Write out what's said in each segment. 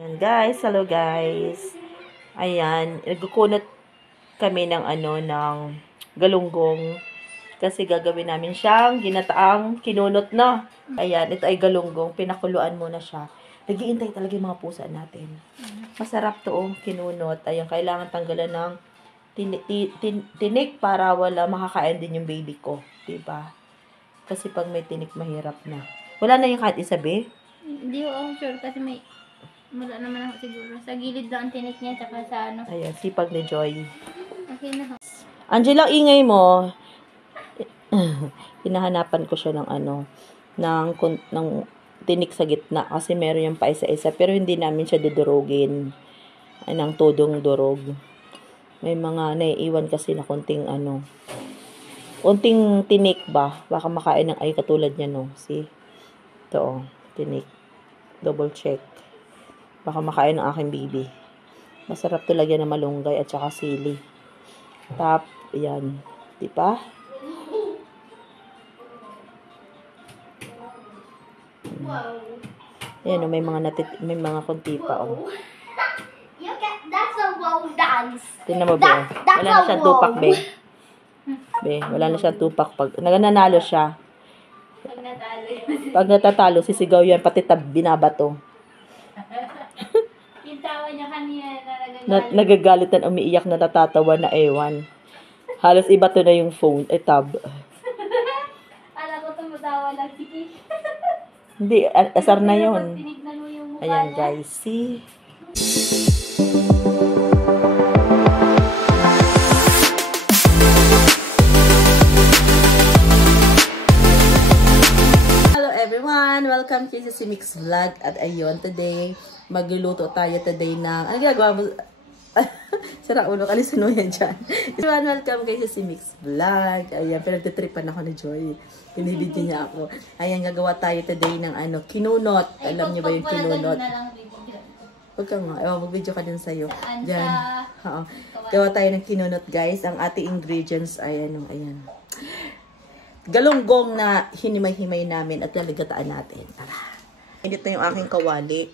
Ayan guys, hello guys. Ayan, nagkukunot kami ng ng galunggong kasi gagawin namin siyang ginataang kinunot na. Ayan, ito ay galunggong, pinakuluan muna siya. Nag-iintay talaga yung mga pusa natin. Masarap to kinunot. Ayan, kailangan tanggalan ng tinik para wala makakain din yung baby ko, 'di ba? Kasi pag may tinik mahirap na. Wala na yung kahit isa, be? Hindi ko ako sure kasi wala naman ako siguro. Sa gilid lang ang tinik niya, tsaka sa ano. Ayan, sipag ni Joy. Okay na. Angela, ingay mo. Hinahanapan ko siya ng ng tinik sa gitna kasi meron yung pa isa-isa pero hindi namin siya dudurugin ng tudong durog. May mga naiiwan kasi na konting konting tinik ba? Baka makain ng ay katulad niya, no? See? Ito, tinik. Double check. Baka makain ng aking baby. Masarap to lagyan ng malunggay at saka sili. Yan. Di ba? Wow. Ayan, may mga konti pa, That's a wow dance. Tingnan mo, be. Wala na siyang tupak, be. Be, wala na siyang tupak. Pag nanalo siya. Pag natalo. Pag natatalo, sisigaw yan, pati binabato. Yung tawa niya kanina Nagagalit at umiiyak na natatawa na ewan. Halos iba to na yung phone. Tab. Alam ko tumatawa lang si Kish. Hindi, asar na yun. Tinignan mo yung mukha Ayan, niya. guys. See? Hello everyone! Welcome to si Mix Vlog. At ayun, today, magluluto tayo today ng... Ano ginagawa mo? Sira ulo, kalisino yan dyan. Everyone, welcome kayo si Mix Vlog. Ayan, pero titripan ako ni Joy. Pinibidyo niya ako. Ayan, gagawa tayo today ng kinunot. Alam niyo ba yung kinunot? Huwag ka nga. Mag-video ka din sa'yo. Diyan. Oo. Gawa tayo ng kinunot, guys. Ang ating ingredients ay ayan. Galunggong na hinimay-himay namin at lalagataan natin. Tara. Ito yung aking kawali.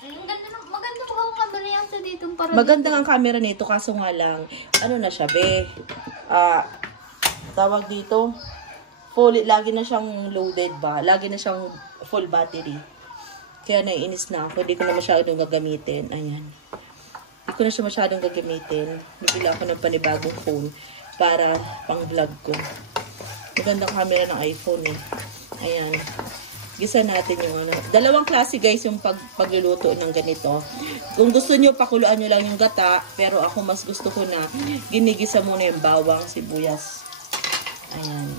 Maganda po ang camera yan sa dito. Maganda ang camera nito, kaso nga lang, na siya, be? Tawag dito, lagi na siyang loaded ba? Lagi na siyang full battery. Kaya naiinis na ako. Hindi ko na masyadong gagamitin. Ayan. Hindi ko na siya masyadong gagamitin. Bibila ako ng panibagong phone para pang vlog ko. Magandang camera ng iPhone eh. Ayan. Gisa natin yung dalawang klase guys yung pagluluto ng ganito. Kung gusto nyo, pakuluan nyo lang yung gata. Pero ako mas gusto ko na ginigisa muna yung bawang, sibuyas. Ayan.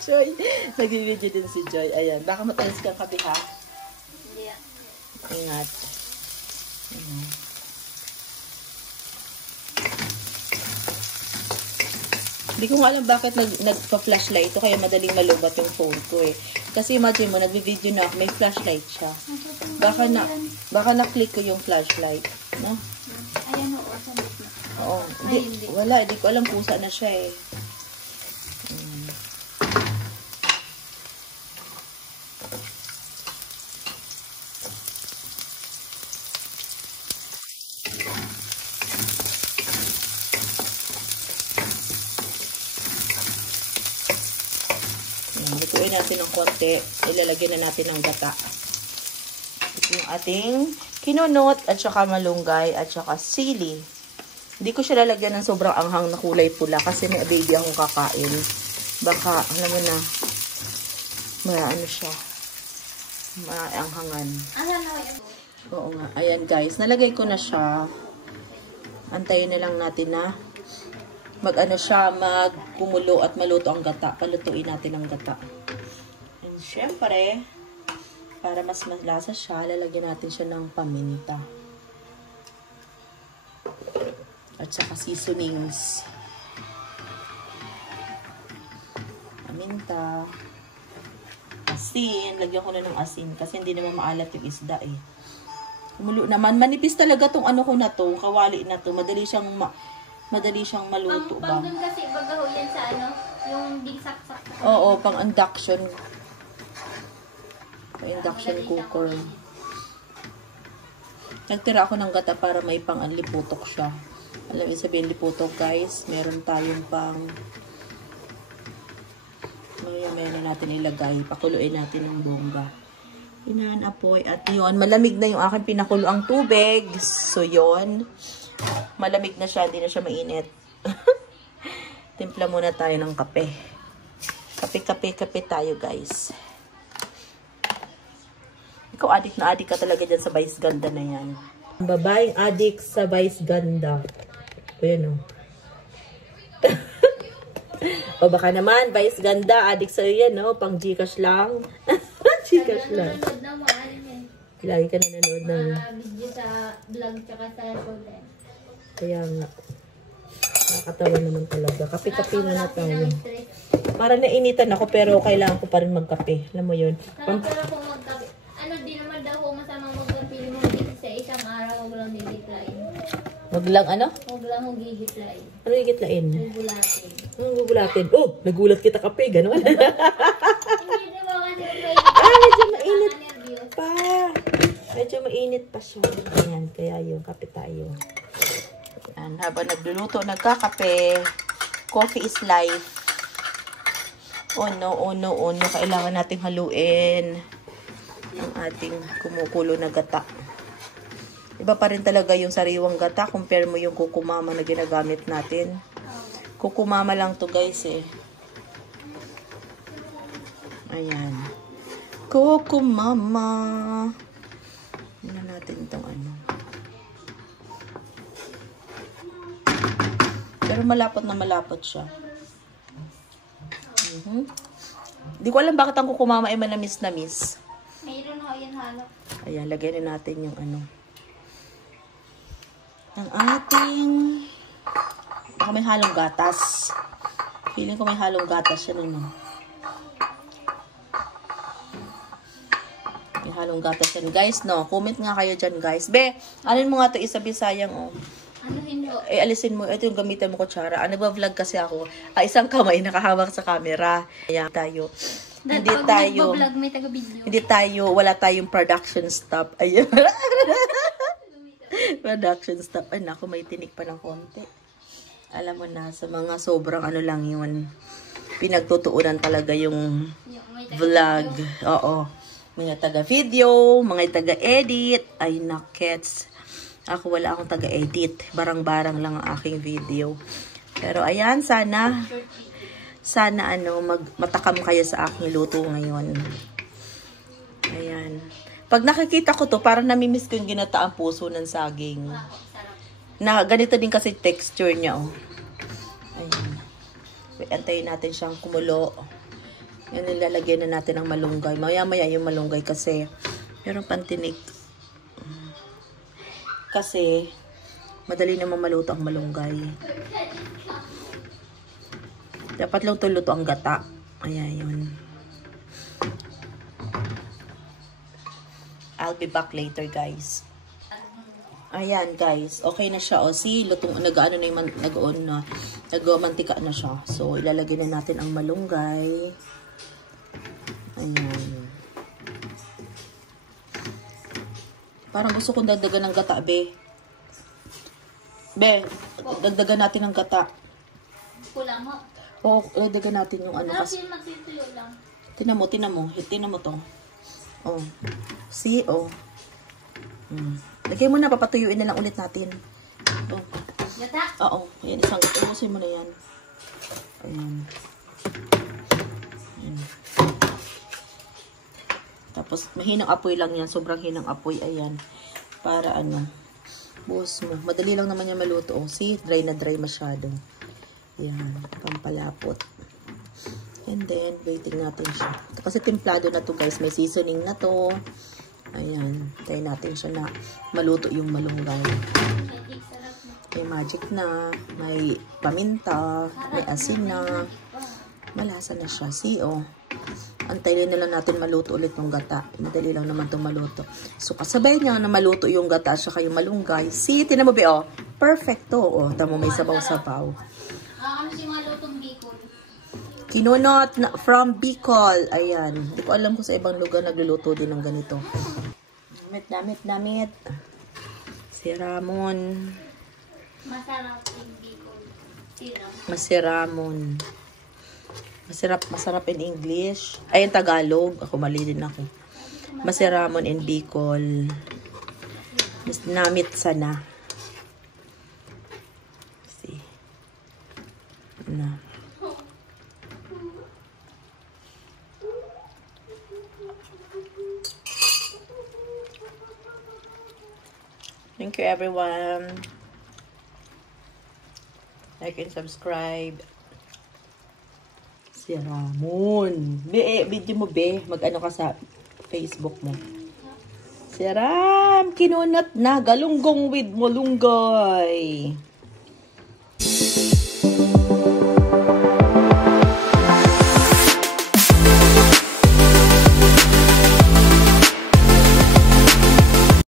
Joy. Nag-video din si Joy. Ayan. Baka matalis kang kabi, ha? Hindi. Ingat. Hindi ko nga alam bakit nagpa-flashlight ito kaya madaling malubat yung phone ko eh. Kasi imagine mo, nag-video na ako, may flashlight siya. Baka na-click ko yung flashlight. No? Ayan o, sa gitna. Oo. Wala, hindi ko alam pusa na siya eh. Lutuin natin ng konti. Ilalagyan na natin ng gata. Ito yung ating kinunot at saka malunggay at saka sili. Hindi ko siya lalagyan ng sobrang anghang na kulay pula kasi may baby akong kakain. Baka, alam mo na, siya. Maanghangan. Oo nga. Ayan guys, nalagay ko na siya. Antayin na lang natin na magkumulo at maluto ang gata. Palutuin natin ang gata. And syempre, para mas malasa siya, lalagyan natin siya ng paminta. At saka seasonings. Paminta. Asin. Lagyan ko na ng asin kasi hindi naman maalat yung isda eh. Kumulo naman. Manipis talaga tong ko na to. Kawali na to. Madali siyang Madali siyang maluto ba? Pang dun kasi bagaho yan sa ano, yung digsak-sak. Oo, pang induction. Pang induction cooker. Nagtira ako ng gata para may pang liputok siya. Alam mo sabihin liputok guys, meron tayong pang maya na natin ilagay. Pakuluin natin ng bongga. Inahan apoy at yun, malamig na yung aking pinakuloang tubig. So yun, malamig na siya, hindi na siya mainit. Timpla muna tayo ng kape. Kape tayo guys. Ikaw adik ka talaga dyan sa Vice Ganda na yan. Babaeng adik sa Vice Ganda. O yan o. O baka naman, Vice Ganda, adik sa yan o. Pang Gcash lang. Gcash lang. Nanonood ng mga anime. Lagi ka nanonood ng Video sa vlog tsaka sa content. kaya nga. Nakakatawa naman talaga. Kape-kape muna tayo. Para nainitan ako pero kailangan ko pa rin magkape. Alam mo yun. Pero kung magkape, ano di naman daw kung masamang magkape mo dito sa isang araw, huwag lang gigitlain. Wag lang ano? Huwag lang gigitlain. Ano gigitlain? Gugulatin. Anong gugulatin? Oh! Nagulat kita kape. Ganon. Hindi diba kasi Medyo mainit nervyos. pa. Medyo mainit pa siya. Ayan. Kaya yung kape tayo. Ayan. Habang nagluluto, nagkakape. Coffee is life. Oh no. Kailangan nating haluin ang ating kumukulo na gata. Iba pa rin talaga yung sariwang gata. Compare mo yung kukumama na ginagamit natin. Kukumama lang to guys eh. Ayan. Kukumama. Tingnan natin itong ano. Pero malapot na malapot siya. Di ko alam bakit ang kukumama ay manamis-namis. Mayroon ho yan halo. Ayan, lagyan na natin yung ano. Ang ating baka may halong gatas. Feeling ko may halong gatas yan ano. May halong gatas yan guys no. Comment nga kayo dyan guys. Be, alin mo nga to isa Bisayang oh. Ano hindi? Alisin mo. Ito yung gamitan mo kutsara. Nagba-vlog kasi ako. Isang kamay nakahawak sa camera. Ayan tayo. Hindi tayo. Nagba-vlog may taga-video. Hindi tayo. Wala tayong production stop. Ayun. Production stop. Ay naku, may tinik pa ng konti. Alam mo na, sa mga sobrang ano lang yun. Pinagtutuunan talaga yung vlog. Oo. Mga taga-video, mga taga-edit. Ay nakets. Ako wala akong taga-edit. Barang-barang lang ang aking video. Pero ayan, sana ano, matakam kayo sa aking luto ngayon. Ayan. Pag nakikita ko to, parang namimiss ko yung ginataang puso ng saging. Na ganito din kasi texture niya, oh. Ayan. Antayin natin siyang kumulo. Yan, nilalagyan na natin ng malunggay. Maya-maya yung malunggay kasi meron pantinik. Kasi madali naman maluto ang malunggay. Dapat lang luto ang gata. Ayan, yun. I'll be back later, guys. Ayan, guys. Okay na siya. O, see, lutong, nag-ano na yung nag-on na. Nag-mantika na siya. So, ilalagay na natin ang malunggay. Ayan. Parang gusto kong dagdagan ng gata, be. Be, dagdagan natin ng gata. Kulang ho. O, dagdagan natin yung ano. Kasi magtituyo lang. Tinan mo to. Oh. See, oh. Lagay mo na, papatuyuin na lang ulit natin. Oh. Gata? Oo. Ayan, ubusin mo na yan. Ayan. Ayan. Tapos, mahinang apoy lang yan. Sobrang hinang apoy. Ayan. Para ano, buhos mo. Madali lang naman yan maluto. Oh. See, dry na dry masyado. Ayan. Pampalapot. And then, waiting natin siya. Kasi templado na to guys. May seasoning na to. Ayan. Tayo natin siya na maluto yung malunggay. May magic na. May paminta. May asin na. Malasa na siya. See, oh. Antayin na lang natin maluto ulit yung gata. Madali lang naman itong maluto. So, kasabay niya na maluto yung gata at saka yung malunggay. See, tinan mo ba, oh. Perfect to. Oh, tamo may sabaw-sabaw. Ano si mga lutong Bicol? Kinunot na, from Bicol. Ayan. Hindi ko alam kung sa ibang lugar nagluluto din ng ganito. Namit. Si Ramon. Masarap yung Bicol. Masiramon. Masarap in English. Ay, in Tagalog. Ako, mali din ako. Masiramon in Bicol. Mas namit sana. See. Na. Thank you, everyone. Like and subscribe. Si Ramon. Video mo, be. Mag-ano ka sa Facebook mo. Si Ram, kinunat na. Galunggong with malunggay.